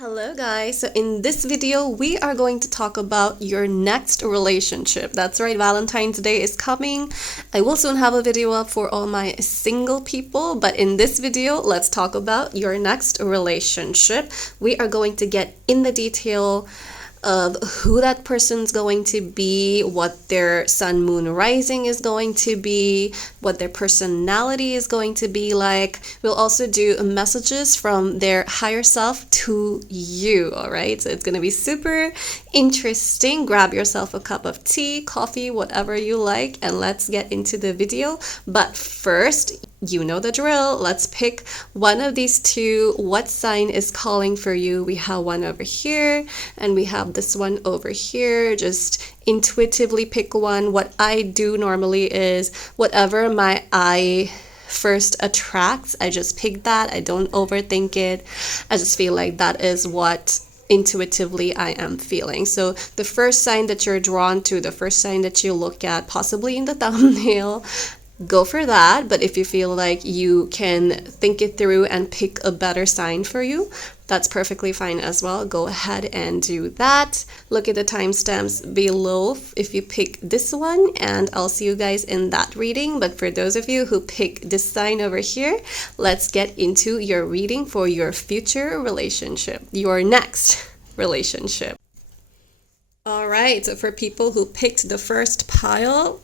Hello guys, so in this video we are going to talk about your next relationship. That's right, Valentine's Day is coming. I will soon have a video up for all my single people, but in this video let's talk about your next relationship. We are going to get in the detail of who that person's going to be, what their sun, moon, rising is going to be, what their personality is going to be like. We'll also do messages from their higher self to you, all right? So it's going to be super interesting. Grab yourself a cup of tea, coffee, whatever you like, and let's get into the video. But first, you know the drill. Let's pick one of these two. What sign is calling for you? We have one over here and we have this one over here. Just intuitively pick one. What I do normally is whatever my eye first attracts, I just pick that. I don't overthink it. I just feel like that is what intuitively I am feeling. So the first sign that you're drawn to, the first sign that you look at, possibly in the thumbnail, go for that. But if you feel like you can think it through and pick a better sign for you, that's perfectly fine as well. Go ahead and do that. Look at the timestamps below if you pick this one, and I'll see you guys in that reading. But for those of you who pick this sign over here, let's get into your reading for your future relationship, your next relationship. All right, so for people who picked the first pile,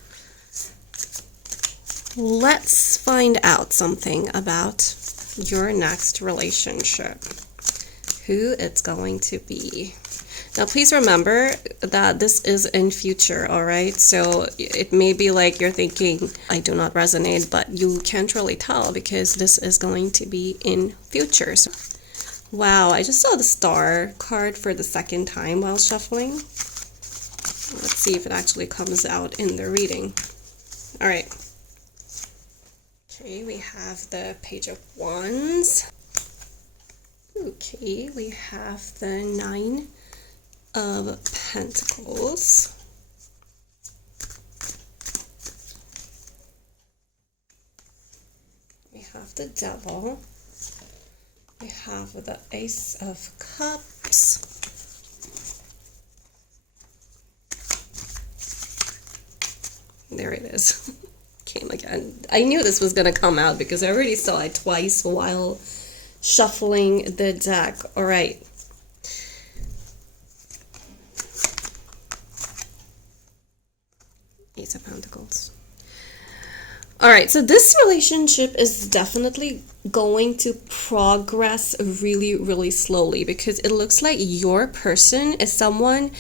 let's find out something about your next relationship, who it's going to be. Now, please remember that this is in future, all right? So it may be like you're thinking, I do not resonate, but you can't really tell because this is going to be in future. So, wow, I just saw the star card for the second time while shuffling. Let's see if it actually comes out in the reading. All right. Okay, we have the Page of Wands. Okay, we have the Nine of Pentacles. We have the Devil. We have the Ace of Cups. There it is. Came again. I knew this was going to come out because I already saw it twice while shuffling the deck. All right. Ace of Pentacles. All right, so this relationship is definitely going to progress really, really slowly because it looks like your person is someone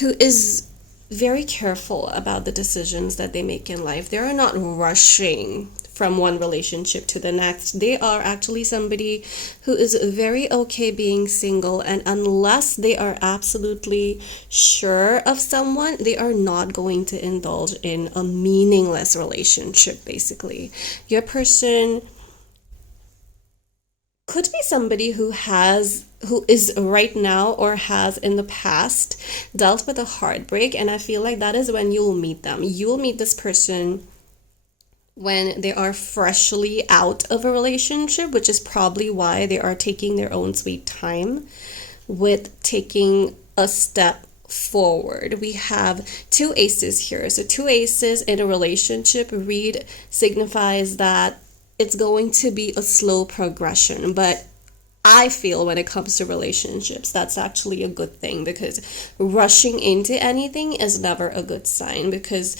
who is very careful about the decisions that they make in life. They are not rushing from one relationship to the next. They are actually somebody who is very okay being single, and unless they are absolutely sure of someone, they are not going to indulge in a meaningless relationship, basically. Your person could be somebody who is right now or has in the past dealt with a heartbreak, and I feel like that is when you'll meet them. You'll meet this person when they are freshly out of a relationship, which is probably why they are taking their own sweet time with taking a step forward. We have two aces here. So two aces in a relationship read signifies that it's going to be a slow progression, but I feel when it comes to relationships, that's actually a good thing because rushing into anything is never a good sign, because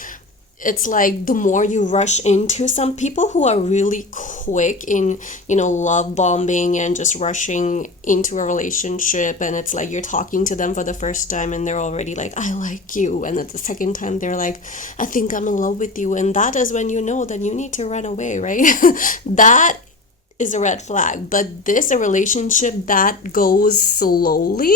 it's like the more you rush into, some people who are really quick in, love bombing and just rushing into a relationship, and it's like you're talking to them for the first time and they're already like, I like you, and at the second time they're like, I think I'm in love with you, and that is when you know that you need to run away, right? That is a red flag. But this, a relationship that goes slowly,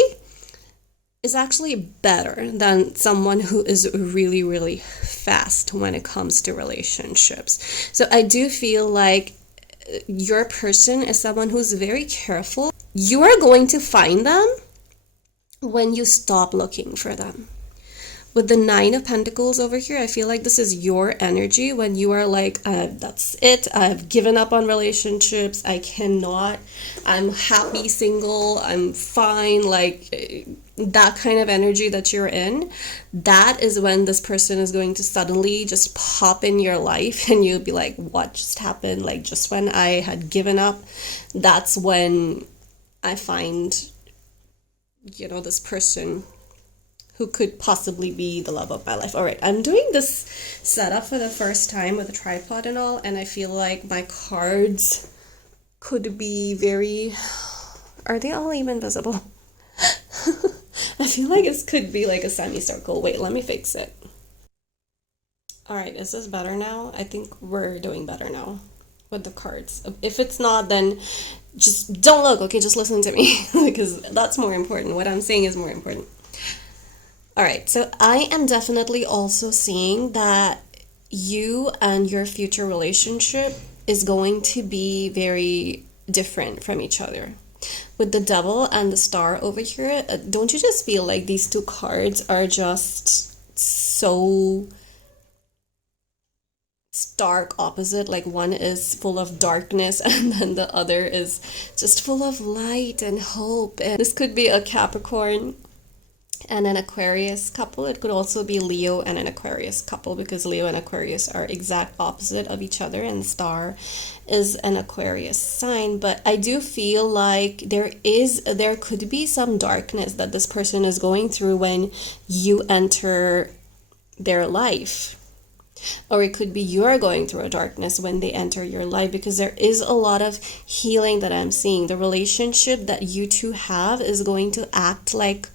is actually better than someone who is really, really fast when it comes to relationships. So I do feel like your person is someone who's very careful. You are going to find them when you stop looking for them. With the Nine of Pentacles over here, I feel like this is your energy when you are like, that's it. I've given up on relationships. I cannot. I'm happy single. I'm fine. Like that kind of energy that you're in. That is when this person is going to suddenly just pop in your life and you'll be like, what just happened? Like just when I had given up, that's when I find, you know, this person who could possibly be the love of my life. All right, I'm doing this setup for the first time with a tripod and all, and I feel like my cards could be very... Are they all even visible? I feel like it could be like a semicircle. Wait, let me fix it. All right, is this better now? I think we're doing better now with the cards. If it's not, then just don't look, okay? Just listen to me because that's more important. What I'm saying is more important. All right, so I am definitely also seeing that you and your future relationship is going to be very different from each other. With the Devil and the Star over here, don't you just feel like these two cards are just so stark opposite? Like one is full of darkness and then the other is just full of light and hope. And this could be a Capricorn and an Aquarius couple. It could also be Leo and an Aquarius couple because Leo and Aquarius are exact opposite of each other and Star is an Aquarius sign. But I do feel like there could be some darkness that this person is going through when you enter their life. Or it could be you're going through a darkness when they enter your life, because there is a lot of healing that I'm seeing. The relationship that you two have is going to act like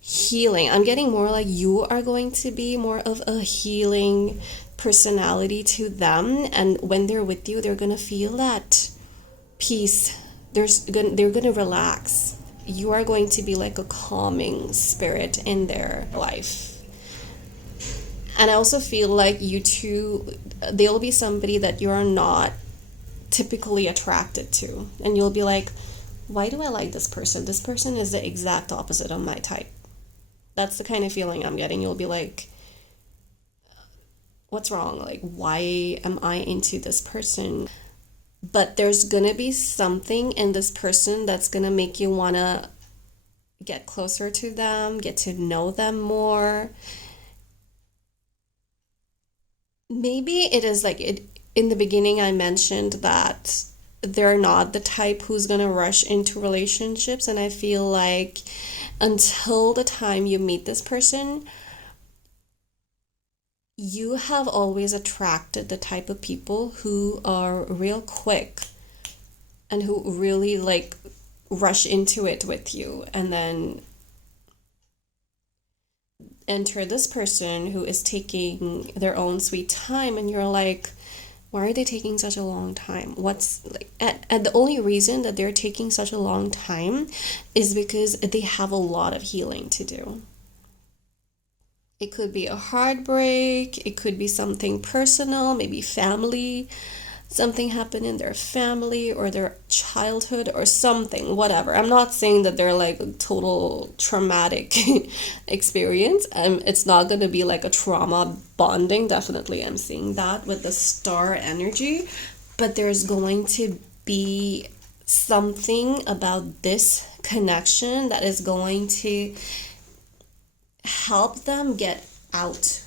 healing. I'm getting more like you are going to be more of a healing personality to them, and when they're with you, they're gonna feel that peace. They're gonna relax. You are going to be like a calming spirit in their life. And I also feel like you two, they'll be somebody that you're not typically attracted to, and you'll be like, why do I like this person? This person is the exact opposite of my type. That's the kind of feeling I'm getting. You'll be like, what's wrong? Like, why am I into this person? But there's gonna be something in this person that's gonna make you wanna get closer to them, get to know them more. Maybe it is like it in the beginning I mentioned that they're not the type who's gonna rush into relationships, and I feel like until the time you meet this person, you have always attracted the type of people who are real quick and who really like rush into it with you, and then enter this person who is taking their own sweet time, and you're like, why are they taking such a long time? What's like, and the only reason that they're taking such a long time is because they have a lot of healing to do. It could be a heartbreak, it could be something personal, maybe family, something happened in their family or their childhood or something, whatever. I'm not saying that they're like a total traumatic experience. It's not going to be like a trauma bonding. Definitely, I'm seeing that with the Star energy. But there's going to be something about this connection that is going to help them get out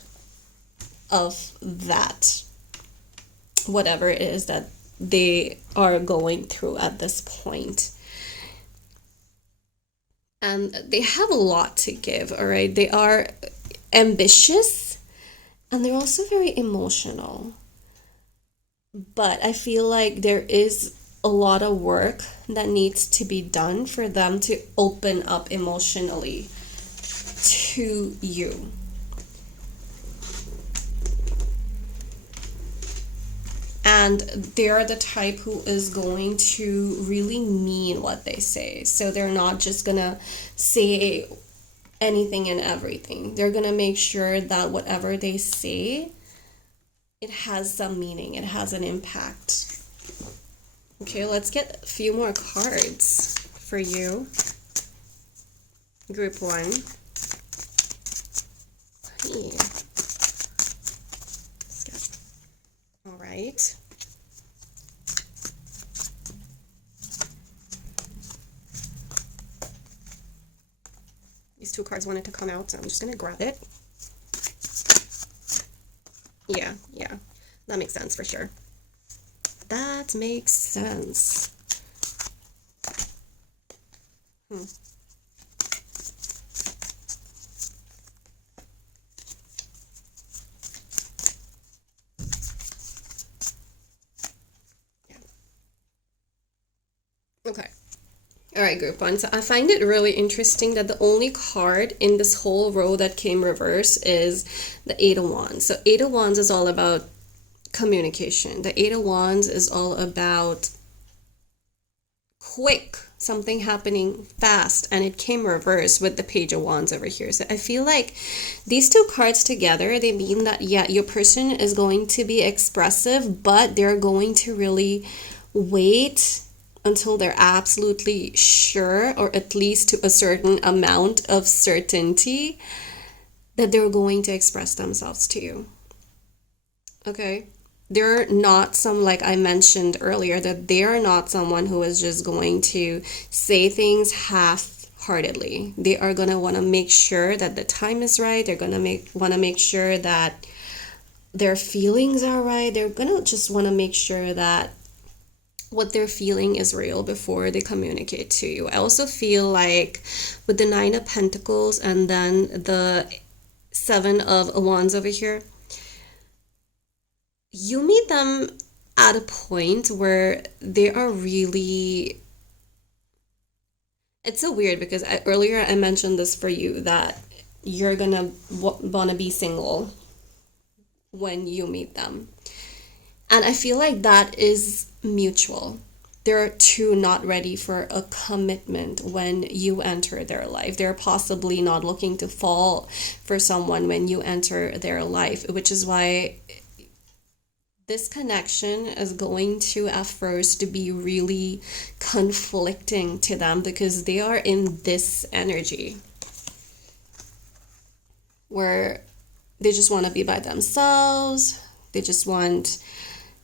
of that, whatever it is that they are going through at this point. And they have a lot to give, all right? They are ambitious and they're also very emotional. But I feel like there is a lot of work that needs to be done for them to open up emotionally to you. And they're the type who is going to really mean what they say. So they're not just gonna say anything and everything. They're gonna make sure that whatever they say, it has some meaning, it has an impact. Okay, let's get a few more cards for you. Group 1. me. All right. These two cards wanted to come out, so I'm just going to grab it. Yeah, that makes sense for sure. That makes sense. Okay. All right, group one. So I find it really interesting that the only card in this whole row that came reverse is the Eight of Wands. So Eight of Wands is all about communication. The Eight of Wands is all about quick, something happening fast, and it came reverse with the Page of Wands over here. So I feel like these two cards together, they mean that, yeah, your person is going to be expressive, but they're going to really wait until they're absolutely sure, or at least to a certain amount of certainty, that they're going to express themselves to you. Okay? They're not like I mentioned earlier, that they're not someone who is just going to say things half-heartedly. They are going to want to make sure that the time is right. They're going to want to make sure that their feelings are right. They're going to just want to make sure that what they're feeling is real before they communicate to you. I also feel like with the Nine of Pentacles and then the Seven of Wands over here, you meet them at a point where they are really... It's so weird because earlier I mentioned this for you, that you're gonna wanna be single when you meet them. And I feel like that is mutual. They're two not ready for a commitment when you enter their life. They're possibly not looking to fall for someone when you enter their life, which is why this connection is going to at first be really conflicting to them, because they are in this energy where they just want to be by themselves. They just want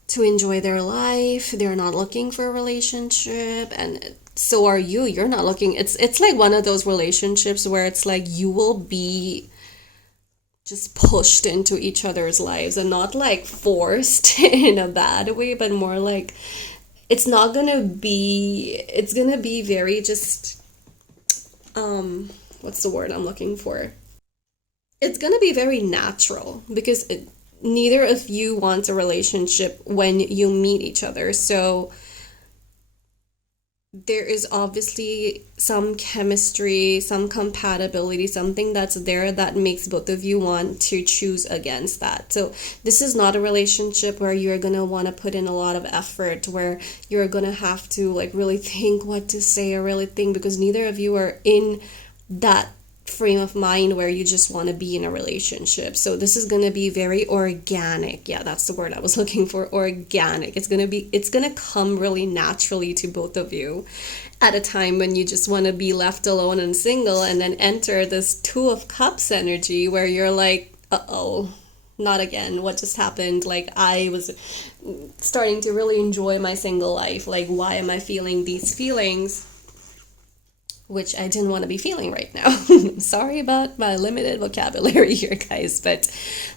to enjoy their life. They're not looking for a relationship, and so are you. You're not looking. It's like one of those relationships where it's like you will be just pushed into each other's lives, and not like forced in a bad way, but more like it's gonna be very just what's the word I'm looking for? It's gonna be very natural, because neither of you wants a relationship when you meet each other. So there is obviously some chemistry, some compatibility, something that's there that makes both of you want to choose against that. So this is not a relationship where you're going to want to put in a lot of effort, where you're going to have to like really think what to say or really think, because neither of you are in that frame of mind where you just want to be in a relationship. So this is going to be very organic. Yeah, that's the word I was looking for, organic. It's going to come really naturally to both of you at a time when you just want to be left alone and single, and then enter this Two of Cups energy where you're like, uh-oh, not again. What just happened? Like, I was starting to really enjoy my single life. Like, why am I feeling these feelings which I didn't want to be feeling right now? Sorry about my limited vocabulary here, guys, but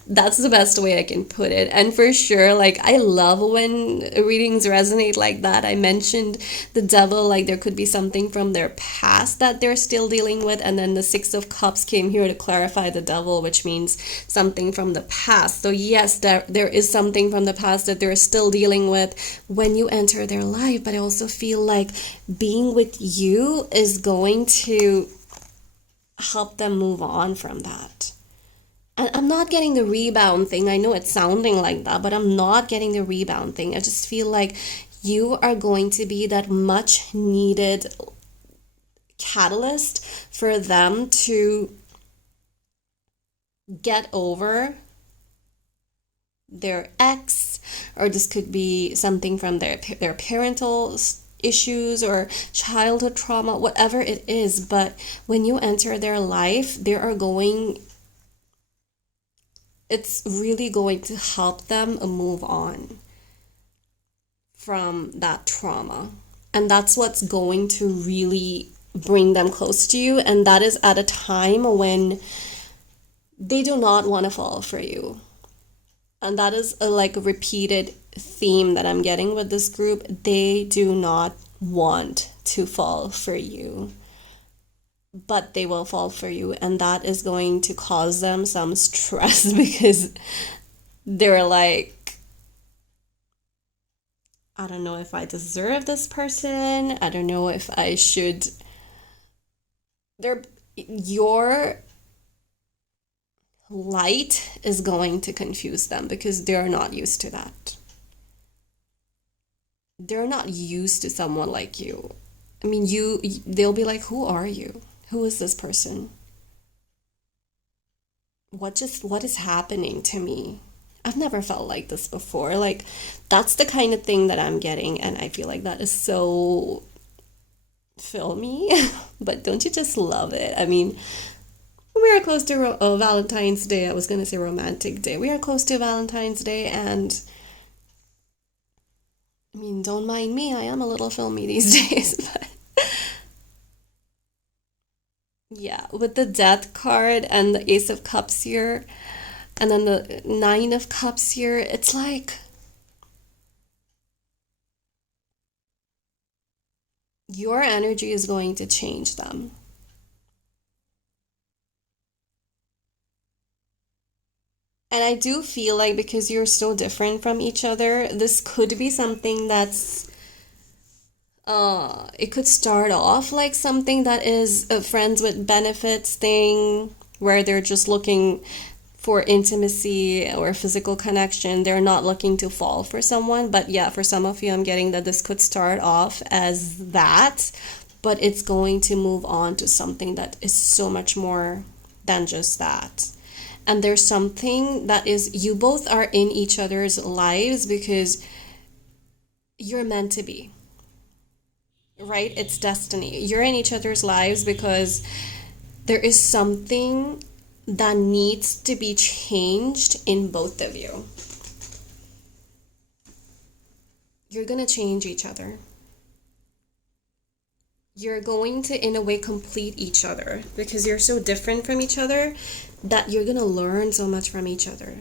that's the best way I can put it. And for sure, like, I love when readings resonate like that. I mentioned the Devil, like there could be something from their past that they're still dealing with, and then the Six of Cups came here to clarify the Devil, which means something from the past. So yes, there is something from the past that they're still dealing with when you enter their life, but I also feel like being with you is going to help them move on from that. And I'm not getting the rebound thing. I know it's sounding like that, but I'm not getting the rebound thing. I just feel like you are going to be that much needed catalyst for them to get over their ex, or this could be something from their parental issues or childhood trauma, whatever it is. But when you enter their life, they are going it's really going to help them move on from that trauma. And that's what's going to really bring them close to you. And that is at a time when they do not want to fall for you. And that is like a repeated theme that I'm getting with this group. They do not want to fall for you, but they will fall for you. And that is going to cause them some stress because they're like, I don't know if I deserve this person. I don't know if I should. Your light is going to confuse them because they're not used to that. They're not used to someone like you. I mean, they'll be like, who are you? Who is this person? What is happening to me? I've never felt like this before. Like, that's the kind of thing that I'm getting, and I feel like that is so filmy. But don't you just love it? I mean, we are close to Valentine's Day. I was going to say romantic day. We are close to Valentine's Day, and I mean, don't mind me. I am a little filmy these days. But yeah, with the Death card and the Ace of Cups here, and then the Nine of Cups here, it's like your energy is going to change them. And I do feel like because you're so different from each other, this could be something that's it could start off like something that is a friends with benefits thing where they're just looking for intimacy or physical connection. They're not looking to fall for someone. But yeah, for some of you, I'm getting that this could start off as that, but it's going to move on to something that is so much more than just that. And there's something that is, you both are in each other's lives because you're meant to be, right? It's destiny. You're in each other's lives because there is something that needs to be changed in both of you. You're going to change each other. You're going to, in a way, complete each other because you're so different from each other that you're going to learn so much from each other.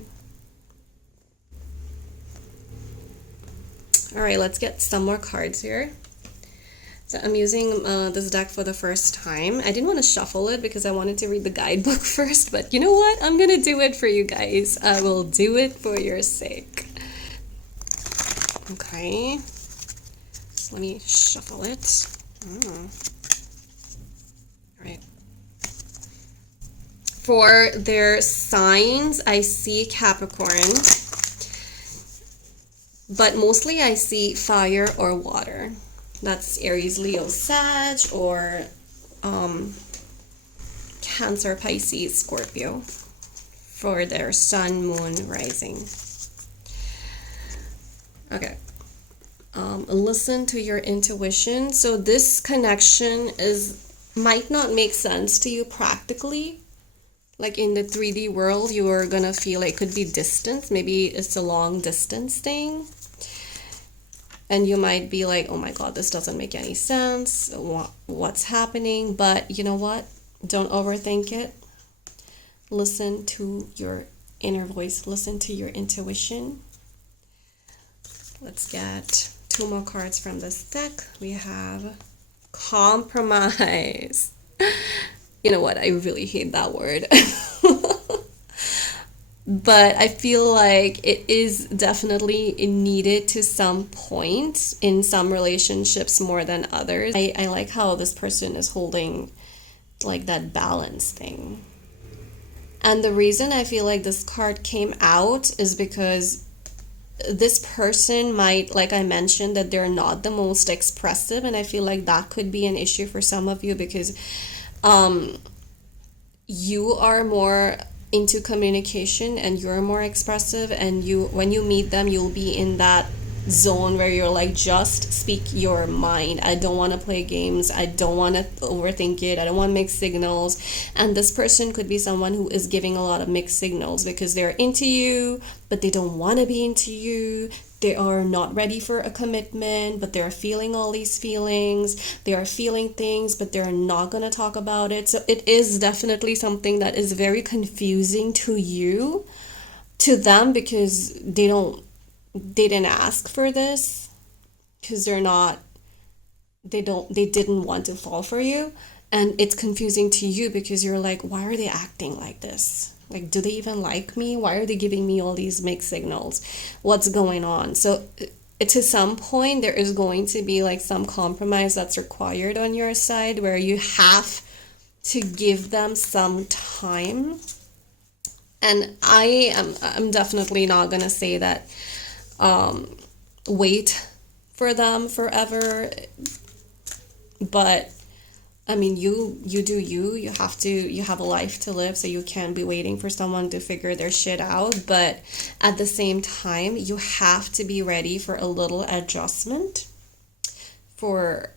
All right, let's get some more cards here. So I'm using this deck for the first time. I didn't want to shuffle it because I wanted to read the guidebook first, but you know what? I'm going to do it for you guys. I will do it for your sake. Okay. So let me shuffle it. All right. For their signs, I see Capricorn, but mostly I see fire or water. That's Aries, Leo, Sag, or Cancer, Pisces, Scorpio for their sun, moon, rising. Okay. Listen to your intuition. So this connection might not make sense to you practically. Like in the 3D world, you are gonna feel it could be distance. Maybe it's a long distance thing. And you might be like, oh my God, this doesn't make any sense. What's happening? But you know what? Don't overthink it. Listen to your inner voice. Listen to your intuition. Let's get 2 more cards from this deck. We have compromise. You know what? I really hate that word. But I feel like it is definitely needed to some point in some relationships more than others. I like how this person is holding like that balance thing. And the reason I feel like this card came out is because this person might, like I mentioned, that they're not the most expressive, and I feel like that could be an issue for some of you because you are more into communication and you're more expressive, and when you meet them, you'll be in that zone where you're like, just speak your mind. I don't want to play games. I don't want to overthink it. I don't want mixed signals. And this person could be someone who is giving a lot of mixed signals because they're into you, but they don't want to be into you. They are not ready for a commitment, but they're feeling all these feelings. They are feeling things, but they're not going to talk about it. So it is definitely something that is very confusing to you, to them, because they didn't ask for this, because they didn't want to fall for you. And it's confusing to you because you're like, why are they acting like this? Like, do they even like me? Why are they giving me all these mixed signals? What's going on? So to some point there is going to be like some compromise that's required on your side, where you have to give them some time. And I'm definitely not gonna say that wait for them forever, but I mean, you do you have a life to live, so you can't be waiting for someone to figure their shit out. But at the same time, you have to be ready for a little adjustment. For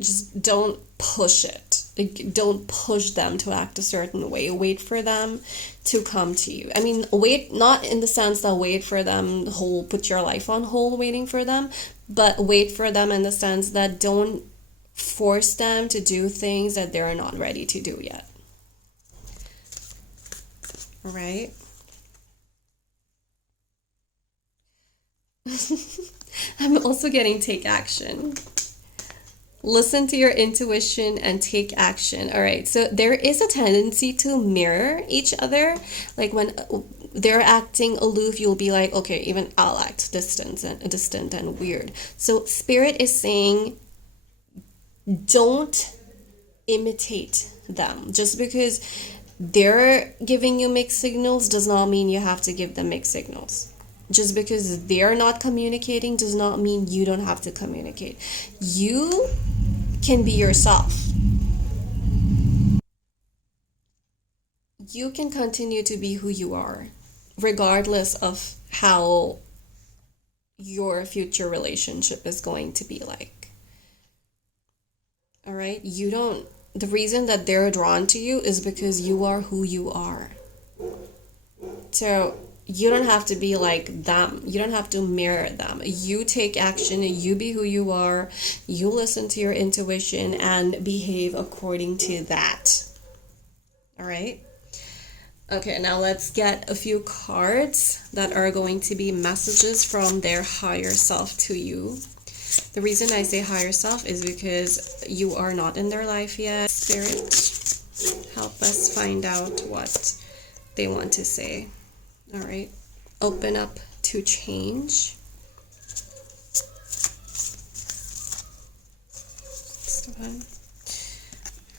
Just don't push it. Like, don't push them to act a certain way. Wait for them to come to you. I mean, wait, not in the sense that wait for them, put your life on hold waiting for them, but wait for them in the sense that don't force them to do things that they're not ready to do yet. All right? I'm also getting take action. Listen to your intuition and take action. All right, so there is a tendency to mirror each other. Like when they're acting aloof, you'll be like, okay, even I'll act distant and weird. So spirit is saying, don't imitate them. Just because they're giving you mixed signals does not mean you have to give them mixed signals. Just because they're not communicating does not mean you don't have to communicate. You can be yourself. You can continue to be who you are, regardless of how your future relationship is going to be like. All right? The reason that they're drawn to you is because you are who you are. So you don't have to be like them. You don't have to mirror them. You take action, you be who you are, you listen to your intuition and behave according to that. All right? Okay, now let's get a few cards that are going to be messages from their higher self to you. The reason I say higher self is because you are not in their life yet. Spirit, help us find out what they want to say. All right, open up to change.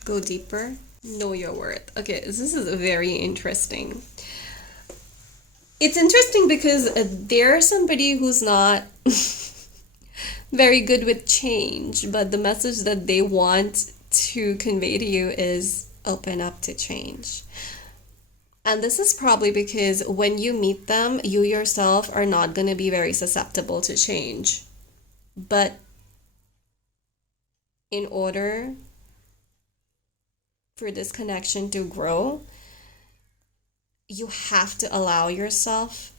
Go deeper. Know your worth. Okay, this is very interesting. It's interesting because there's somebody who's not very good with change, but the message that they want to convey to you is open up to change. And this is probably because when you meet them, you yourself are not going to be very susceptible to change. But in order for this connection to grow, you have to allow yourself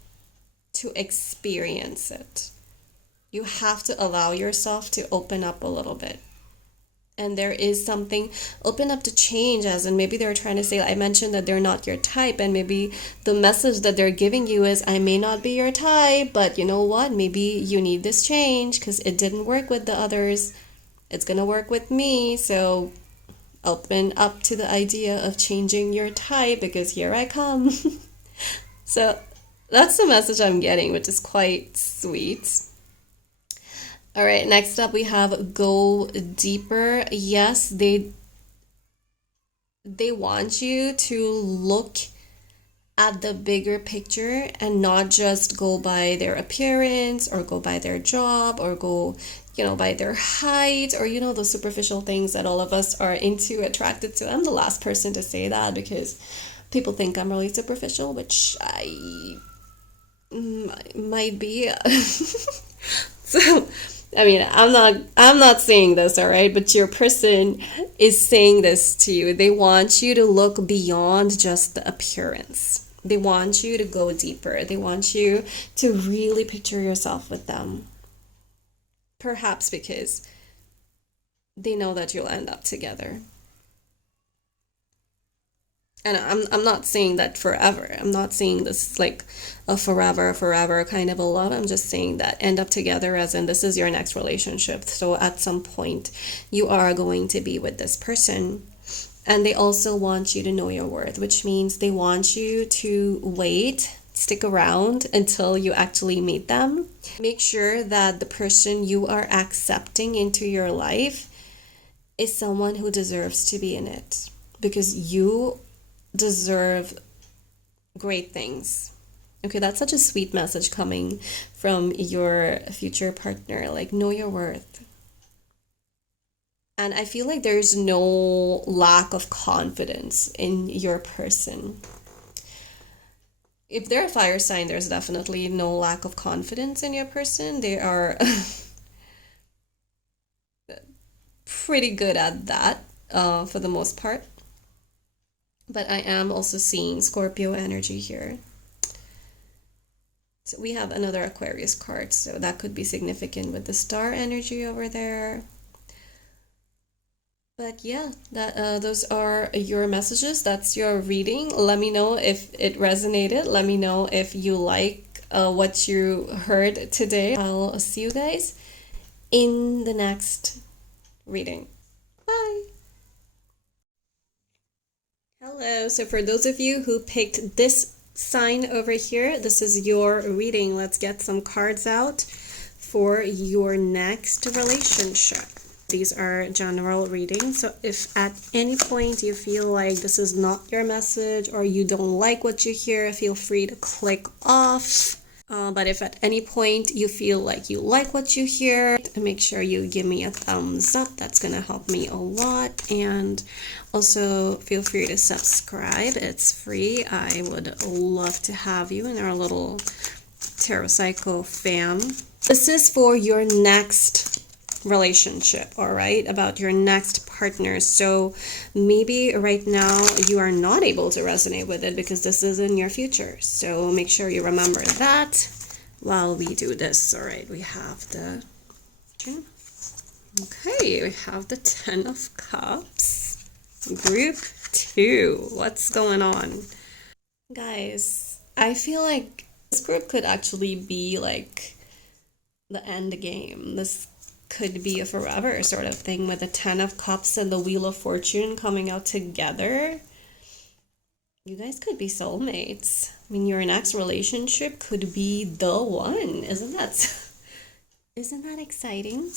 to experience it. You have to allow yourself to open up a little bit. And there is something, open up to change, as in maybe they're trying to say, I mentioned that they're not your type, and maybe the message that they're giving you is, I may not be your type, but you know what, maybe you need this change because it didn't work with the others. It's gonna work with me, so open up to the idea of changing your type because here I come. So that's the message I'm getting, which is quite sweet. All right, next up we have go deeper. Yes, they want you to look at the bigger picture and not just go by their appearance or go by their job or go, by their height or, the superficial things that all of us are attracted to. I'm the last person to say that because people think I'm really superficial, which Might be. So, I mean, I'm not saying this, all right, but your person is saying this to you. They want you to look beyond just the appearance. They want you to go deeper. They want you to really picture yourself with them. Perhaps because they know that you'll end up together. And I'm not saying that forever. I'm not saying this is like a forever kind of a love. I'm just saying that end up together as in this is your next relationship. So at some point you are going to be with this person. And they also want you to know your worth, which means they want you to wait, stick around until you actually meet them. Make sure that the person you are accepting into your life is someone who deserves to be in it, because you deserve great things. Okay, that's such a sweet message coming from your future partner. Like, know your worth. And I feel like there's no lack of confidence in your person. If they're a fire sign, there's definitely no lack of confidence in your person. They are pretty good at that for the most part. But I am also seeing Scorpio energy here. So we have another Aquarius card, so that could be significant with the star energy over there. But yeah, that those are your messages. That's your reading. Let me know if it resonated. Let me know if you like what you heard today. I'll see you guys in the next reading. Bye. Hello. So for those of you who picked this sign over here, this is your reading. Let's get some cards out for your next relationship. These are general readings, so if at any point you feel like this is not your message or you don't like what you hear, feel free to click off. But if at any point you feel like you like what you hear, make sure you give me a thumbs up. That's gonna help me a lot. And also feel free to subscribe. It's free. I would love to have you in our little Tarot Psycho fam. This is for your next relationship, all right, about your next partner. So maybe right now you are not able to resonate with it because this is in your future, so make sure you remember that while we do this. All right, we have the we have the 10 of Cups, group 2. What's going on, guys? I feel like this group could actually be like the end game. This could be a forever sort of thing with the 10 of Cups and the Wheel of Fortune coming out together. You guys could be soulmates. I mean, your next relationship could be the one. Isn't that exciting?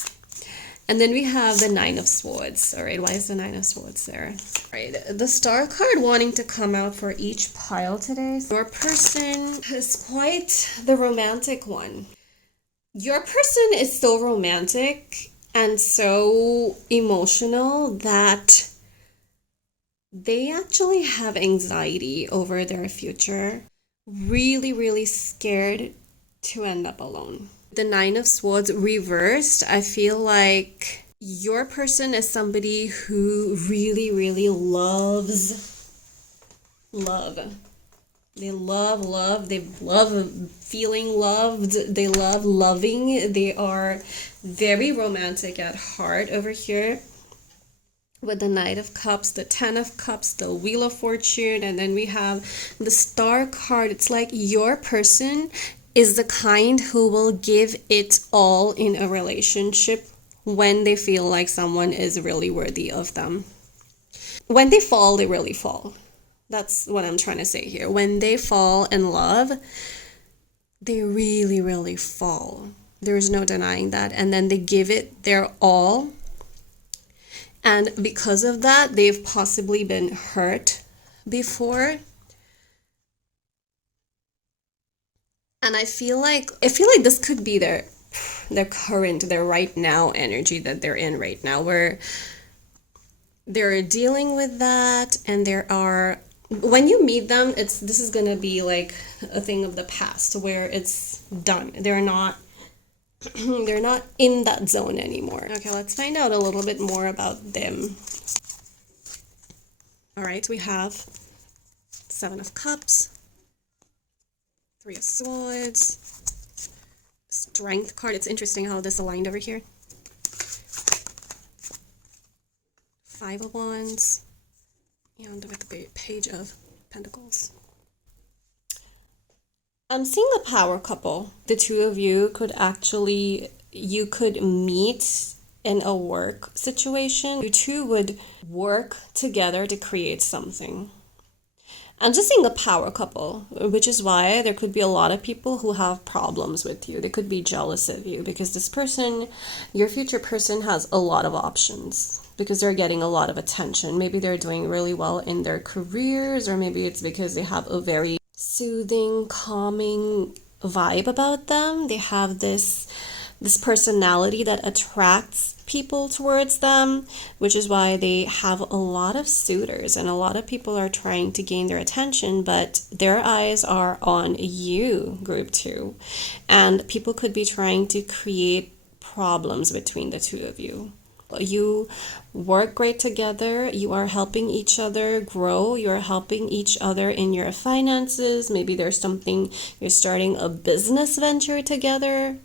And then we have the 9 of Swords. All right, why is the 9 of Swords there? All right, the Star card wanting to come out for each pile today. Your person is quite the romantic one. Your person is so romantic and so emotional that they actually have anxiety over their future. Really, really scared to end up alone. The 9 of Swords reversed, I feel like your person is somebody who really, really loves love. They love, they love feeling loved, they love loving, they are very romantic at heart over here. With the Knight of Cups, the 10 of Cups, the Wheel of Fortune, and then we have the Star card. It's like your person is the kind who will give it all in a relationship when they feel like someone is really worthy of them. When they fall, they really fall. That's what I'm trying to say here. When they fall in love, they really, really fall. There's no denying that. And then they give it their all. And because of that, they've possibly been hurt before. And I feel like this could be their current, their right now energy that they're in right now, where they're dealing with that, and there are when you meet them, this is gonna be like a thing of the past where it's done. They're not they're not in that zone anymore. Okay, let's find out a little bit more about them. All right, we have Seven of Cups, Three of Swords, Strength card. It's interesting how this aligned over here. Five of Wands, and with the Page of Pentacles. I'm seeing a power couple. The two of you could actually, you could meet in a work situation. You two would work together to create something. I'm just seeing a power couple, which is why there could be a lot of people who have problems with you. They could be jealous of you because this person, your future person, has a lot of options because they're getting a lot of attention. Maybe they're doing really well in their careers, or maybe it's because they have a very soothing, calming vibe about them. They have this personality that attracts people towards them, which is why they have a lot of suitors and a lot of people are trying to gain their attention, but their eyes are on you, group 2. And people could be trying to create problems between the two of you. You work great together. You are helping each other grow. You're helping each other in your finances. Maybe there's something, you're starting a business venture together.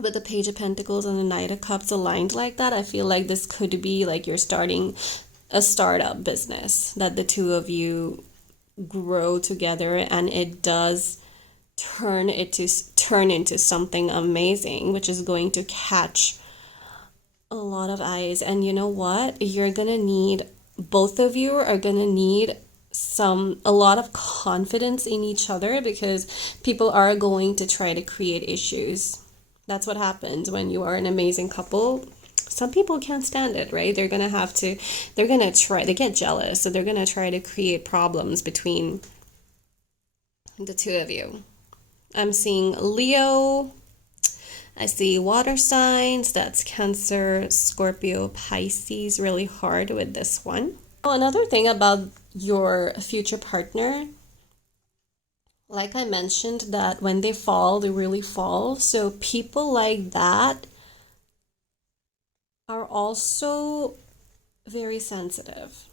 With the Page of Pentacles and the Knight of Cups aligned like that, I feel like this could be like you're starting a startup business, that the two of you grow together and it does turn into something amazing, which is going to catch a lot of eyes. And you know what? You're gonna need, both of you are gonna need a lot of confidence in each other, because people are going to try to create issues. That's what happens when you are an amazing couple. Some people can't stand it, right? They're gonna try, they get jealous, so they're gonna try to create problems between the two of you. I'm seeing Leo. I see water signs. That's Cancer, Scorpio, Pisces. Really hard with this one. Oh, another thing about your future partner, like I mentioned, that when they fall, they really fall. So people like that are also very sensitive.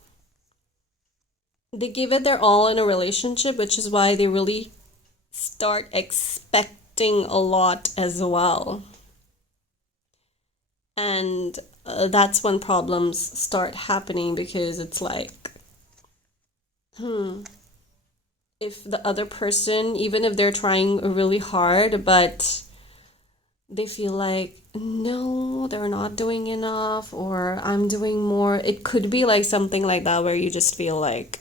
They give it their all in a relationship, which is why they really start expecting a lot as well. And that's when problems start happening, because it's like, if the other person, even if they're trying really hard, but they feel like, no, they're not doing enough, or I'm doing more. It could be like something like that, where you just feel like,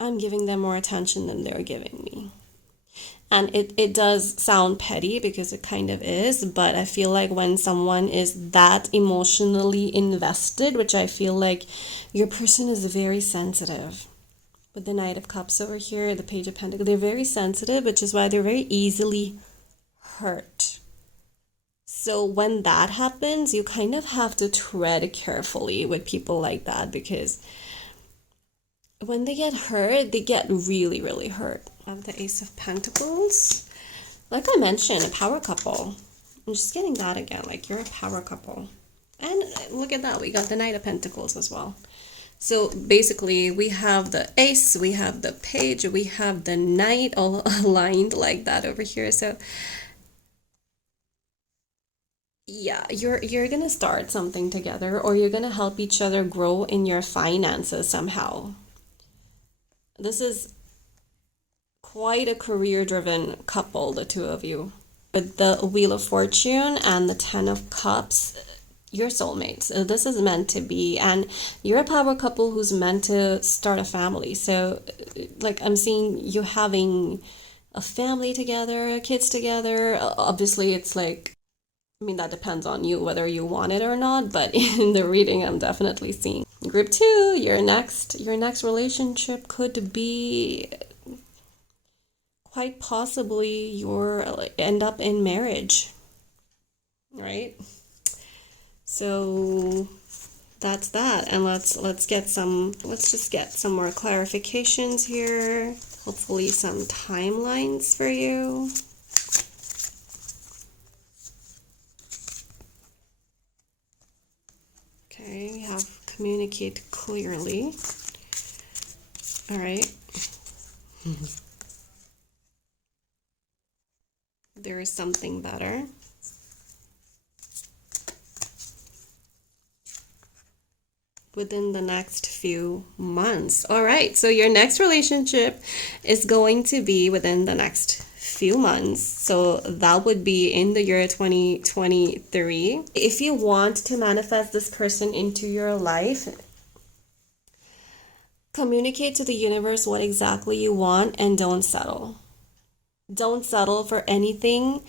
I'm giving them more attention than they're giving me. And it does sound petty, because it kind of is, but I feel like when someone is that emotionally invested, which I feel like your person is very sensitive. With the Knight of Cups over here, the Page of Pentacles, they're very sensitive, which is why they're very easily hurt. So when that happens, you kind of have to tread carefully with people like that, because when they get hurt, they get really, really hurt. I have the Ace of Pentacles. Like I mentioned, a power couple. I'm just getting that again, like you're a power couple. And look at that, we got the Knight of Pentacles as well. So basically, we have the Ace, we have the Page, we have the Knight all aligned like that over here. So yeah, you're gonna start something together, or you're gonna help each other grow in your finances somehow. This is quite a career-driven couple, the two of you. With the Wheel of Fortune and the Ten of Cups, you're soulmates. So this is meant to be, and you're a power couple who's meant to start a family. So like I'm seeing you having a family together, kids together. Obviously it's like, I mean, that depends on you whether you want it or not, but in the reading I'm definitely seeing. Group 2, your next relationship could be quite possibly end up in marriage, right? So that's that. And let's just get some more clarifications here. Hopefully some timelines for you. Okay, we have communicate clearly. All right. There is something better. Within the next few months. All right, so your next relationship is going to be within the next few months. So that would be in the year 2023. If you want to manifest this person into your life, communicate to the universe what exactly you want and don't settle. Don't settle for anything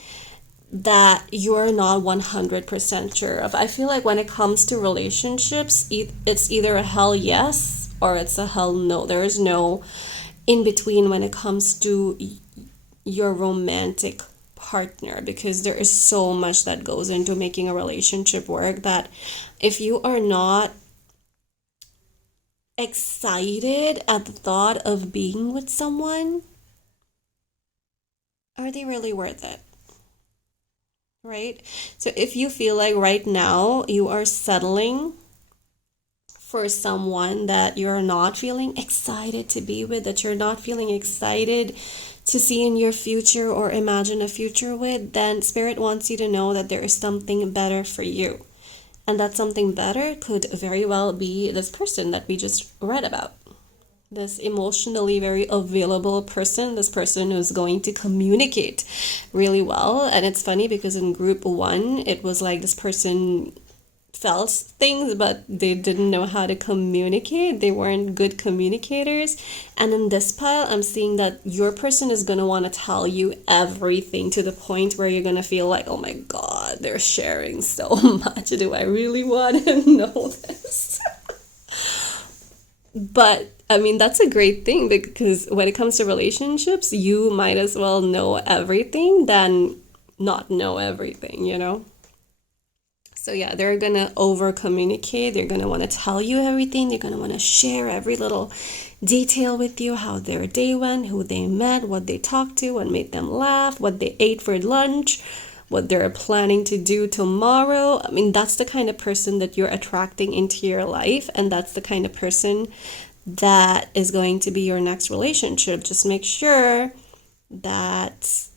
that you're not 100% sure of. I feel like when it comes to relationships, it's either a hell yes or it's a hell no. There is no in between when it comes to your romantic partner, because there is so much that goes into making a relationship work that if you are not excited at the thought of being with someone, are they really worth it? Right? So if you feel like right now you are settling for someone that you're not feeling excited to be with, that you're not feeling excited to see in your future or imagine a future with, then Spirit wants you to know that there is something better for you. And that something better could very well be this person that we just read about. This emotionally very available person, this person who's going to communicate really well. And it's funny because in group 1, it was like this person felt things, but they didn't know how to communicate. They weren't good communicators. And in this pile, I'm seeing that your person is going to want to tell you everything to the point where you're going to feel like, oh my God, they're sharing so much. Do I really want to know this? But I mean, that's a great thing, because when it comes to relationships, you might as well know everything than not know everything, you know? So yeah, they're going to over communicate. They're going to want to tell you everything. They're going to want to share every little detail with you, how their day went, who they met, what they talked to, what made them laugh, what they ate for lunch, what they're planning to do tomorrow. I mean, that's the kind of person that you're attracting into your life, and that's the kind of person that is going to be your next relationship. Just make sure that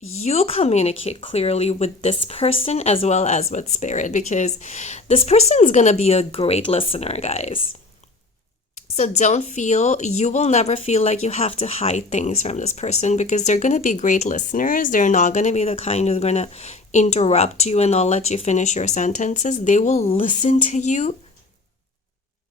you communicate clearly with this person as well as with Spirit, because this person is going to be a great listener, guys. So you will never feel like you have to hide things from this person, because they're going to be great listeners. They're not going to be the kind who's going to interrupt you and not let you finish your sentences. They will listen to you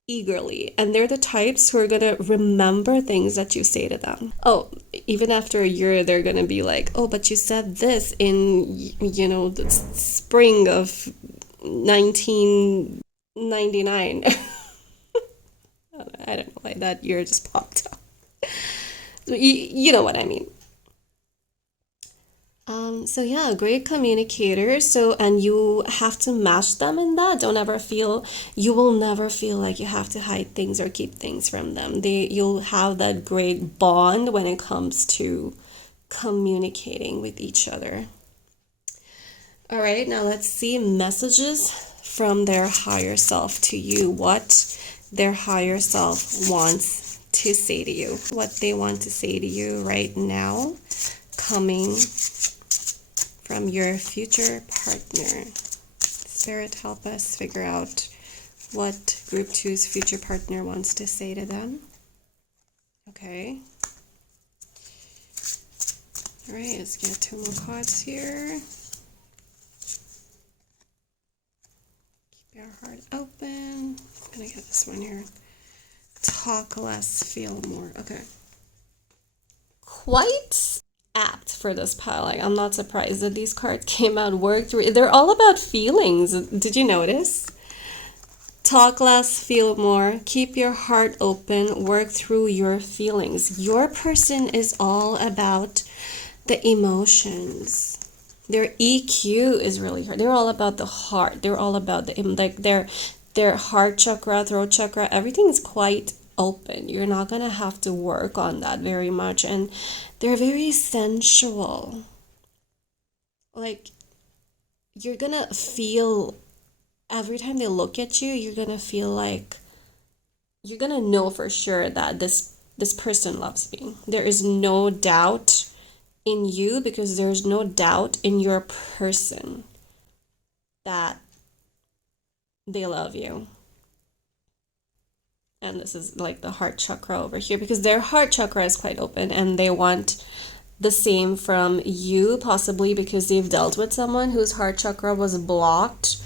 eagerly, and they're the types who are going to remember things that you say to them. Oh, even after a year, they're going to be like, oh, but you said this in, the spring of 1999. I don't know why that year just popped up. You know what I mean. So yeah, great communicators. And you have to match them in that. You will never feel like you have to hide things or keep things from them. You'll have that great bond when it comes to communicating with each other. All right, now let's see messages from their higher self to you. What their higher self wants to say to you. What they want to say to you right now, coming from your future partner. Spirit, help us figure out what Group 2's future partner wants to say to them. Okay. All right, let's get 2 more cards here. Keep your heart open. I'm gonna get this one here. Talk less, feel more. Okay. Quite apt for this pile. Like, I'm not surprised that these cards came out. They're all about feelings. Did you notice? Talk less, feel more. Keep your heart open. Work through your feelings. Your person is all about the emotions. Their EQ is really hard. They're all about the heart. They're all about the like their heart chakra, throat chakra, everything is quite open. You're not gonna have to work on that very much. And they're very sensual. Like you're gonna feel every time they look at you, you're gonna feel like you're gonna know for sure that this person loves me. There is no doubt in you because there's no doubt in your person that they love you. And this is like the heart chakra over here because their heart chakra is quite open and they want the same from you, possibly because they've dealt with someone whose heart chakra was blocked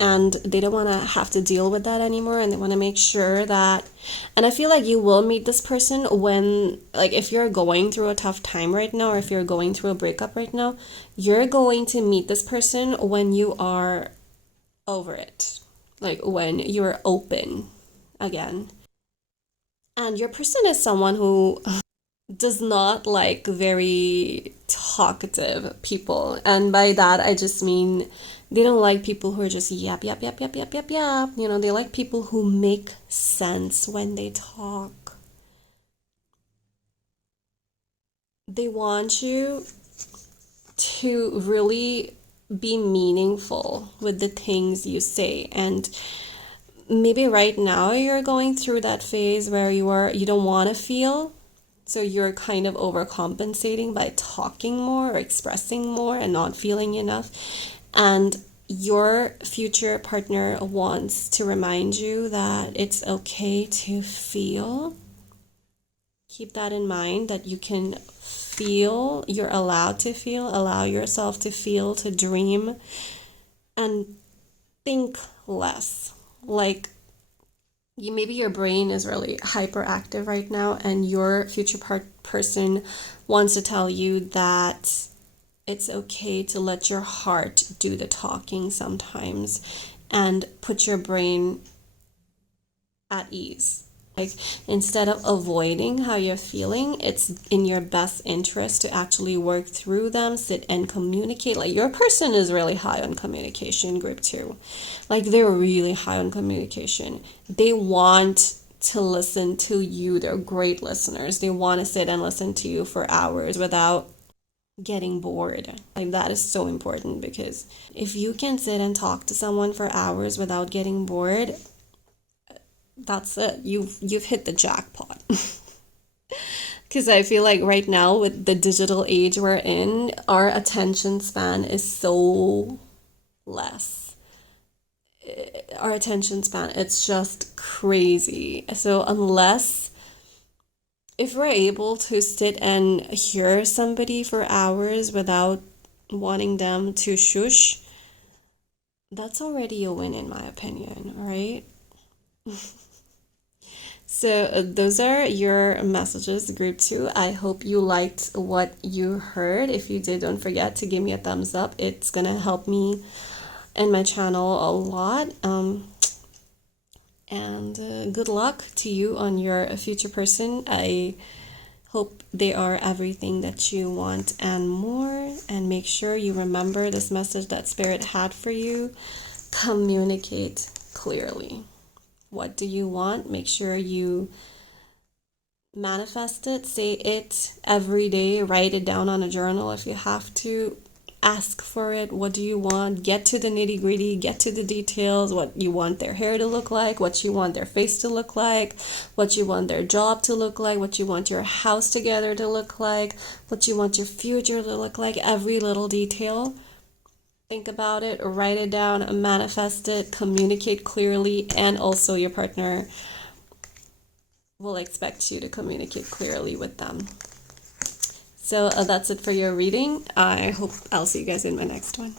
and they don't want to have to deal with that anymore, and they want to make sure that, and I feel like you will meet this person when, like, if you're going through a tough time right now or if you're going through a breakup right now, you're going to meet this person when you are over it, like when you're open again. And your person is someone who does not like very talkative people. And by that, I just mean they don't like people who are just yap, yap, yap, yap, yap, yap, yap. You know, they like people who make sense when they talk. They want you to really be meaningful with the things you say. And maybe right now you're going through that phase where you don't want to feel, so you're kind of overcompensating by talking more or expressing more and not feeling enough. And your future partner wants to remind you that it's okay to feel. Keep that in mind, that you can feel, you're allowed to feel, allow yourself to feel, to dream, and think less. Like, maybe your brain is really hyperactive right now and your future person wants to tell you that it's okay to let your heart do the talking sometimes and put your brain at ease. Like, instead of avoiding how you're feeling, it's in your best interest to actually work through them, sit and communicate. Like, your person is really high on communication, group 2. Like, they're really high on communication. They want to listen to you. They're great listeners. They want to sit and listen to you for hours without getting bored. Like, that is so important, because if you can sit and talk to someone for hours without getting bored, that's it. You've hit the jackpot. Because I feel like right now, with the digital age we're in, our attention span is so less. Our attention span, it's just crazy. So if we're able to sit and hear somebody for hours without wanting them to shush, that's already a win in my opinion, right? So those are your messages, group 2. I hope you liked what you heard. If you did, don't forget to give me a thumbs up. It's gonna help me and my channel a lot. And good luck to you on your future person. I hope they are everything that you want and more. And make sure you remember this message that Spirit had for you. Communicate clearly. What do you want? Make sure you manifest it. Say it every day. Write it down on a journal if you have to. Ask for it. What do you want? Get to the nitty gritty. Get to the details. What you want their hair to look like. What you want their face to look like. What you want their job to look like. What you want your house together to look like. What you want your future to look like. Every little detail. Think about it, write it down, manifest it, communicate clearly, and also your partner will expect you to communicate clearly with them. So that's it for your reading. I hope I'll see you guys in my next one.